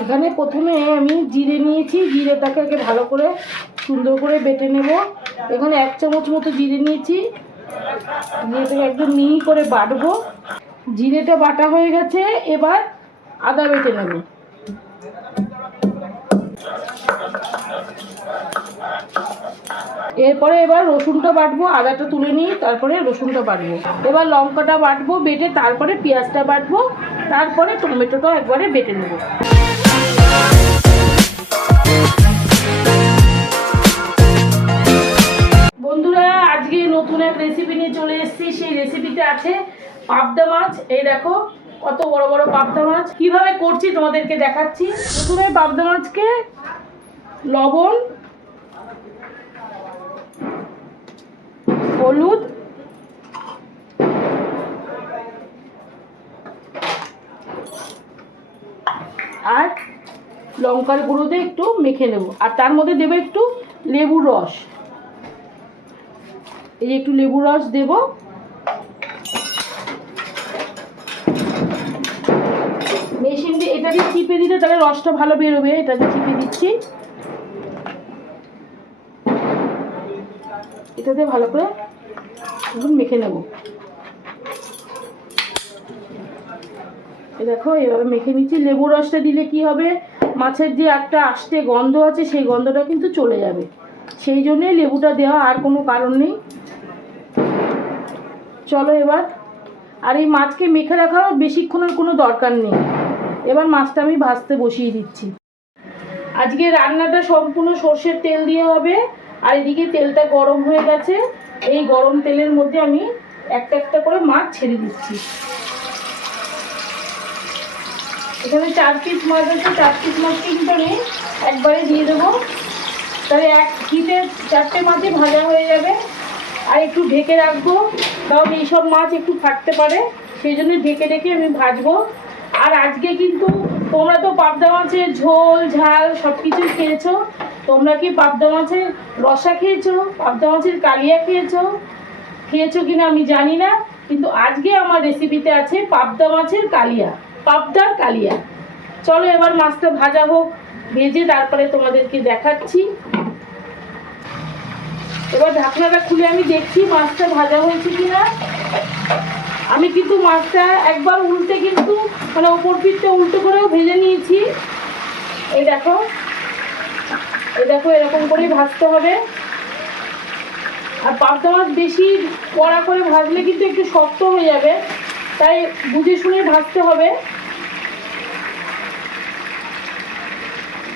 এখানে প্রথমে আমি জিরে নিয়েছি, জিরেটাকে আগে ভালো করে সুন্দর করে বেটে নেব। এখানে 1 চামচ মতো জিরে নিয়েছি, জিরেটাকে একদম মিহি করে বাটবো। জিরেটা বাটা হয়ে গেছে, এবার আদা বেটে নেব। এরপরে এবার রসুনটা বাটবো, আদাটা তুলে নিই, তারপরে রসুনটা বাটবো। এবার লঙ্কাটা বাটবো বেটে, তারপরে পেঁয়াজটা বাটবো, তারপরে টমেটোটা একবারে বেটে নেব। বন্ধুরা, আজকে নতুন এক রেসিপি নিয়ে চলে এসেছি। সেই রেসিপিতে আছে পাবদা মাছ। এই দেখো কত বড় বড় পাবদা মাছ। কিভাবে করছি তোমাদেরকে দেখাচ্ছি। প্রথমে পাবদা মাছকে লবণ, হলুদ, আর লঙ্কার গুঁড়ো দিয়ে একটু মেখে নেব। আর তার মধ্যে দেবো একটু লেবুর রস। এই যে একটু লেবুর রস দেব। মেশিন দিয়ে এটা দিয়ে চিপে দিলে তাহলে রসটা ভালো বেরোবে। এটা দিয়ে চিপে দিচ্ছি, এটা দিয়ে ভালো করে মেখে নেব। দেখো এভাবে মেখে নিচ্ছি। লেবুর রসটা দিলে কি হবে, মাছের যে একটা আস্তে গন্ধ আছে সেই গন্ধটা কিন্তু চলে যাবে। সেই জন্যই লেবুটা দেওয়া, আর কোনো কারণ নেই। চলো এবার, আর এই মাছকে মেখে রাখারও বেশিক্ষণের কোনো দরকার নেই। এবার মাছটা আমি ভাজতে বসিয়ে দিচ্ছি। আজকে রান্নাটা সম্পূর্ণ সর্ষের তেল দিয়ে হবে। আর এদিকে তেলটা গরম হয়ে গেছে। এই গরম তেলের মধ্যে আমি একটা একটা করে মাছ ছেড়ে দিচ্ছি। এখানে 4 পিস মাছ আছে, 4 পিস মাছ কিন্তু আমি একবারে দিয়ে দেবো। তাহলে এক হিটে 4টে মাছই ভাজা হয়ে যাবে। আর একটু ঢেকে রাখবো, কারণ এইসব মাছ একটু ফাটতে পারে, সেই জন্য ঢেকে ঢেকে আমি ভাজবো। আর আজকে কিন্তু তোমরা তো পাবদা মাছের ঝোল ঝাল সব কিছুই খেয়েছো। তোমরা কি পাবদা মাছের রসা খেয়েছো, পাবদা মাছের কালিয়া খেয়েছো কিনা আমি জানি না, কিন্তু আজকে আমার রেসিপিতে আছে পাবদা মাছের কালিয়া, পাবদার কালিয়া। চলো এবার মাছটা ভাজা হোক, ভেজে তারপরে তোমাদেরকে দেখাচ্ছি। এবার ঢাকনাটা খুলে আমি দেখছি মাছটা ভাজা হয়েছে কিনা। আমি কিন্তু মাছটা একবার উল্টে কিন্তু মানে ওপর পিঠটা উল্টো করেও ভেজে নিয়েছি। এই দেখো এরকম করেই ভাজতে হবে। আর পাবদা মাছ বেশি কড়া করে ভাজলে কিন্তু একটু শক্ত হয়ে যাবে, তাই বুঝে শুনে ভাজতে হবে।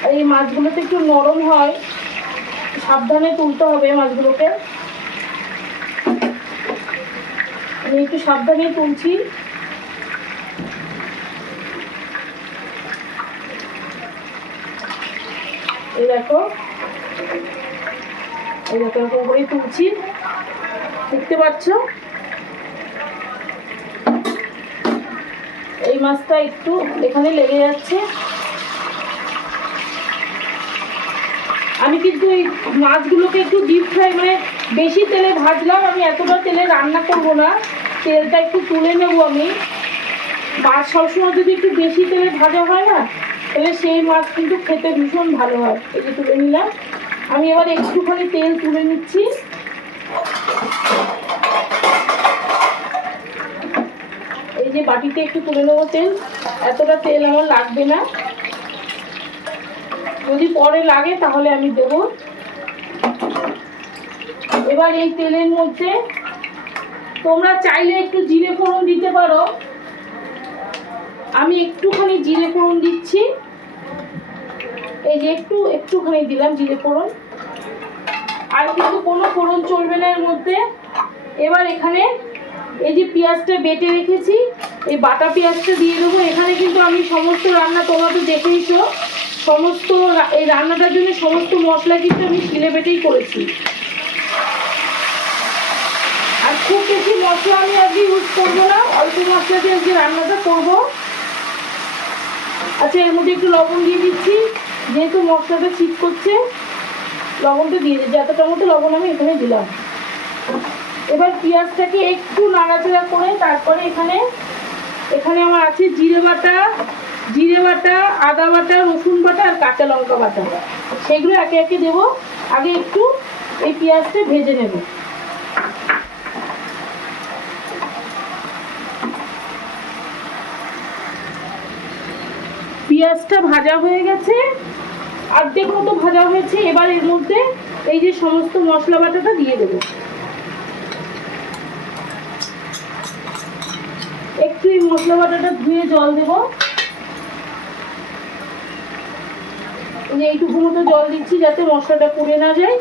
আর এই মাছগুলোতে একটু নরম হয়, সাবধানে তুলতে হবে মাছগুলোকে। আমি একটু সাবধানে তুলছি। এই দেখো এরকম করে তুলছি, দেখতে পাচ্ছ। এই মাছটা একটু এখানে লেগে যাচ্ছে। আমি কিন্তু এই মাছগুলোকে একটু ডিপ ফ্রাই মানে বেশি তেলে ভাজলাম। আমি এতটা তেলে রান্না করব না, তেলটা একটু তুলে নেবো আমি। মাছ সবসময় যদি একটু বেশি তেলে ভাজা হয় না, তাহলে সেই মাছ কিন্তু খেতে ভীষণ ভালো হয়। এই যে তুলে নিলাম। আমি এবার একটুখানি তেল তুলে নিচ্ছি। এই যে বাটিতে একটু তুলে নেবো তেল, এতটা তেল আমার লাগবে না, যদি পরে লাগে তাহলে আমি দেব। এবার এই তেলের মধ্যে তোমরা চাইলে একটু জিরে ফোড়ন দিতে পারো। আমি একটুখানি জিরে ফোড়ন দিচ্ছি। এই যে একটুখানি দিলাম জিরে ফোড়ন, আর কিন্তু কোনো ফোড়ন চলবে না এর মধ্যে। এবার এখানে এই যে পেঁয়াজটা বেটে রেখেছি, এই বাটা পেঁয়াজটা দিয়ে দেবো। এখানে কিন্তু আমি সমস্ত রান্না, তোমরা তো দেখেইছো, সমস্ত এই রান্নাটার জন্য সমস্ত মশলা কিন্তু আমি শিলে বেটেই করেছি। আর খুব বেশি মশলা আমি আজকে ইউজ করবো না, অল্প মশলা দিয়ে আজকে রান্নাটা করবো। আচ্ছা, এর মধ্যে একটু লবণ দিয়ে দিচ্ছি, যেহেতু মশলাটা ঠিক করছে লবণটা দিয়ে দিচ্ছি। এতটা মতো লবণ আমি এখানে দিলাম। এবার পেঁয়াজটাকে একটু নাড়াচাড়া করে তারপরে এখানে আমার আছে জিরে বাটা, জিরে বাটা, আদা বাটা, রসুন বাটা আর কাঁচা লঙ্কা বাটা, সেগুলো একে একে দেবো। আগে একটু এই পেঁয়াজটা ভেজে নেব। পেঁয়াজটা ভাজা হয়ে গেছে, অর্ধেক মতো ভাজা হয়েছে। এবার এর মধ্যে এই যে সমস্ত মশলা বাটাটা দিয়ে দেবো। একটু এই মশলা বাটাটা ধুয়ে জল দেবো। এইটুকু মতো জল দিচ্ছি যাতে মশলাটা পুড়ে না যায়।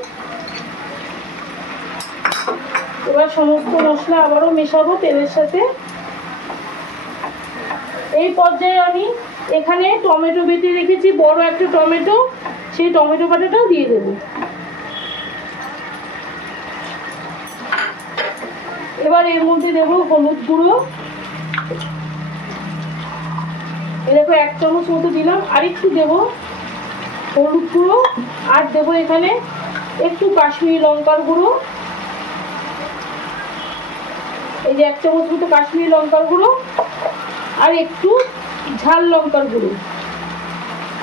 এবার সমস্ত মশলা আবারও মেশাবো তেলের সাথে। এই পর্যায়ে আমি এখানে টমেটো বেটে রেখেছি, বড় একটা টমেটো, সেই টমেটো বাটাটাও দিয়ে দেবো। এবার এর মধ্যে দেবো হলুদ গুঁড়ো, দেখো 1 চামচ মতো দিলাম। আর একটু দেবো হলুদ গুঁড়ো, আর দেবো এখানে একটু কাশ্মীরি লঙ্কার গুঁড়ো। এই যে 1 চামচ মতো কাশ্মীরি লঙ্কার গুঁড়ো, আর একটু ঝাল লঙ্কার গুঁড়ো,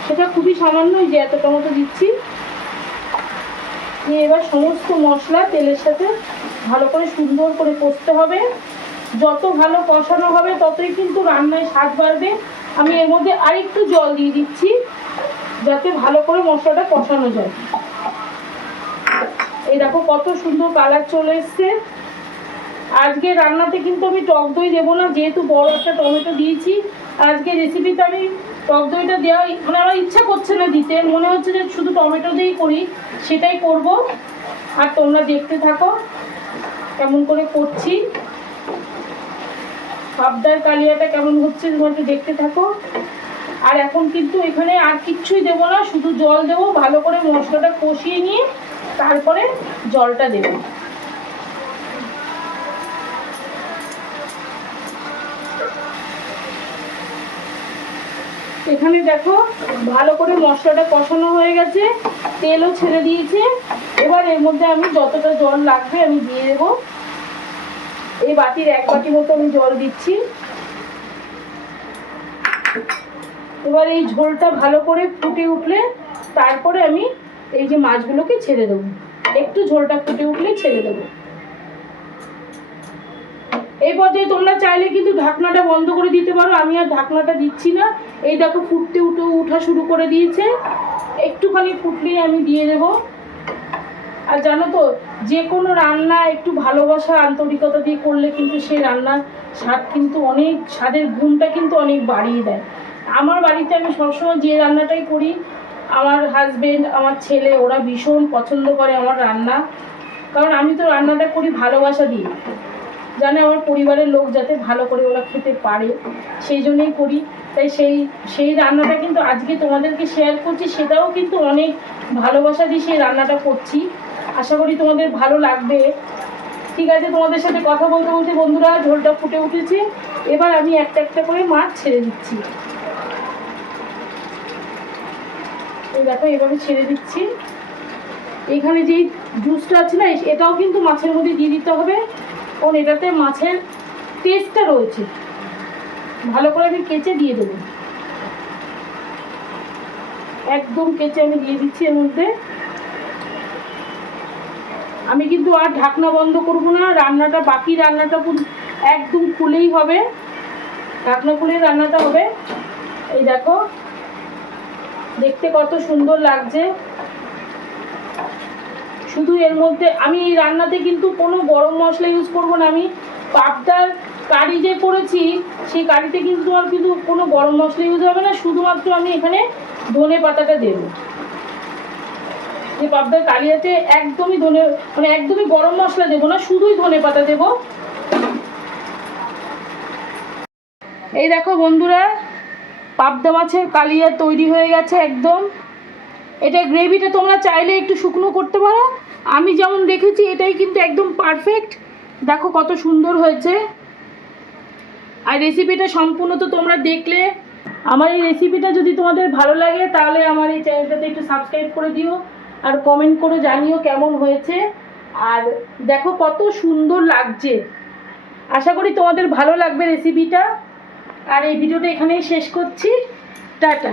সেটা খুবই সামান্য, এই যে এতটা মতো দিচ্ছি। এবার সমস্ত মশলা তেলের সাথে ভালো করে সুন্দর করে কষতে হবে। যত ভালো কষানো হবে ততই কিন্তু রান্নায় স্বাদ বাড়বে। আমি এর মধ্যে আরেকটু জল দিয়ে দিচ্ছি যাতে ভালো করে মশলাটা কষানো যায়। এই দেখো কত সুন্দর কালার চলে এসছে। আজকে রান্নাতে কিন্তু আমি টক দই দেবো না, যেহেতু বড় একটা টমেটো দিয়েছি। আজকে রেসিপিতে আমি টক দইটা দেওয়া মানে আমার ইচ্ছা করছে না দিতে, মনে হচ্ছে যে শুধু টমেটো দিয়েই করি, সেটাই করব। আর তোমরা দেখতে থাকো কেমন করে করছি, পাবদার কালিয়াটা কেমন হচ্ছে তোমরা দেখতে থাকো। আর এখন কিন্তু এখানে আর কিচ্ছুই দেবো না, শুধু জল দেবো। ভালো করে মশলাটা কষিয়ে নিয়ে তারপরে জলটা দেবো। এখানে দেখো ভালো করে মশলাটা কষানো হয়ে গেছে, তেলও ছেড়ে দিয়েছে। এবার এর মধ্যে আমি যতটা জল লাগবে আমি দিয়ে দেবো। এই বাটির 1 বাটি মতো আমি জল দিচ্ছি। এবার এই ঝোলটা ভালো করে ফুটে উঠলে তারপরে আমি এই যে মাছগুলোকে ছেড়ে দেবো। একটু ঝোলটা ফুটে উঠলে ছেড়ে দেবো। এই পর্যায়ে তোমরা চাইলে কিন্তু ঢাকনাটা বন্ধ করে দিতে পারো, আমি আর ঢাকনাটা দিচ্ছি না। এই দেখো ফুটতে উঠা শুরু করে দিয়েছে, একটুখানি ফুটলেই আমি দিয়ে দেবো। আর জানো তো, যে কোনো রান্না একটু ভালোবাসা আন্তরিকতা দিয়ে করলে কিন্তু সেই রান্নার স্বাদ কিন্তু অনেক, স্বাদের গুণটা কিন্তু অনেক বাড়িয়ে দেয়। আমার বাড়িতে আমি সবসময় যে রান্নাটাই করি, আমার হাজবেন্ড, আমার ছেলে, ওরা ভীষণ পছন্দ করে আমার রান্না। কারণ আমি তো রান্নাটা করি ভালোবাসা দিয়ে, জানে আমার পরিবারের লোক যাতে ভালো করে ওরা খেতে পারে, সেই জন্যই করি। তাই সেই রান্নাটা কিন্তু আজকে তোমাদেরকে শেয়ার করছি, সেটাও কিন্তু অনেক ভালোবাসা দিয়ে সেই রান্নাটা করছি। আশা করি তোমাদের ভালো লাগবে। ঠিক আছে, তোমাদের সাথে কথা বলতে বলতে বন্ধুরা ঝোলটা ফুটে উঠেছে। এবার আমি একটা একটা করে মাছ ছেড়ে দিচ্ছি। এই দেখো এভাবে ছেড়ে দিচ্ছি। এখানে যেই জুসটা আছে না, এটাও কিন্তু মাছের মধ্যে দিয়ে দিতে হবে, কারণ এটাতে মাছের টেস্টটা রয়েছে। ভালো করে আমি কেচে দিয়ে দেবো, একদম কেচে আমি দিয়ে দিচ্ছি এর মধ্যে। আমি কিন্তু আর ঢাকনা বন্ধ করব না, রান্নাটা বাকি রান্নাটা একদম খুলেই হবে, ঢাকনা খুলে রান্নাটা হবে। এই দেখো দেখতে কত সুন্দর লাগছে। শুধু এর মধ্যে আমি এই রান্নাতে কিন্তু কোনো গরম মশলা ইউজ করব না। আমি পাবদার কারি যে করেছি সেই কারিতে কিন্তু আর কিন্তু কোনো গরম মশলা ইউজ হবে না, শুধুমাত্র আমি এখানে ধনে পাতাটা দেব। যে পাবদার কালিয়াতে একদমই একদমই গরম মশলা দেবো না, শুধুই ধনে পাতা দেব। এই দেখো বন্ধুরা, পাবদা মাছের কালিয়া তৈরি হয়ে গেছে একদম। এটা গ্রেভিটা তোমরা চাইলে একটু শুকনো করতে পারো, আমি যেমন রেখেছি এটাই কিন্তু একদম পারফেক্ট। দেখো কত সুন্দর হয়েছে। আর রেসিপিটা সম্পূর্ণ তো তোমরা দেখলে। আমার এই রেসিপিটা যদি তোমাদের ভালো লাগে তাহলে আমার এই চ্যানেলটাতে একটু সাবস্ক্রাইব করে দিও, আর কমেন্ট করে জানিও কেমন হয়েছে। আর দেখো কত সুন্দর লাগছে। আশা করি তোমাদের ভালো লাগবে রেসিপিটা। আর এই ভিডিওটা এখানেই শেষ করছি। টাটা।